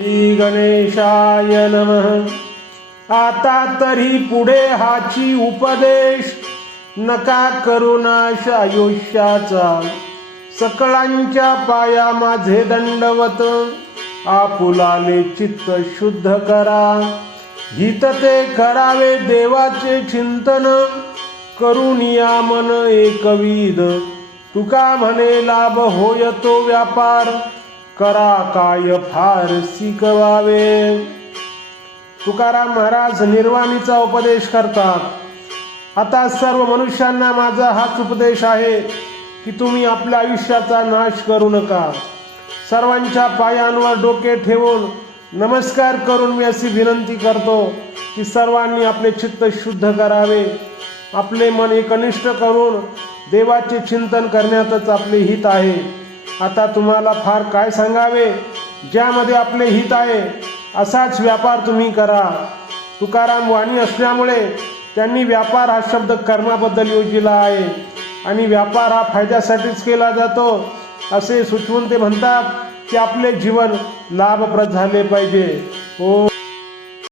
श्री गणेशाय नमः। आता तरी पुढे हाची उपदेश, नका करुणाश आयुष्याचा। सकळांच्या पाया माझे दंडवत, आपुलाले चित्त शुद्ध करा। हित ते करावे देवाचे चिंतन, करुनिया मन एकविध। तुका म्हणे लाभ होय तो व्यापार, करा काय फार शिकवावे। तुकाराम महाराज निर्वाणीचा उपदेश करतात। आता सर्व मनुष्यांना माझा हाच उपदेश आहे की तुम्ही आपल्या आयुष्याचा नाश करू नका। सर्वांच्या पायांवर डोके ठेवून नमस्कार करून मी अशी विनंती करतो की सर्वांनी आपले चित्त शुद्ध करावे। आपले मन एकनिष्ठ करून देवाचे चिंतन करण्यातच आपले हित आहे। आता तुम्हाला फार काय सांगावे, ज्यामध्ये आपले हित आहे असाच व्यापार तुम्ही करा। तुकाराम वाणी असल्यामुळे त्यांनी व्यापार हा शब्द कर्माबद्दल योजिला आहे आणि व्यापार हा फायद्यासाठीच केला जातो असे सुचवून ते म्हणतात की आपले जीवन लाभप्रद झाले पाहिजे।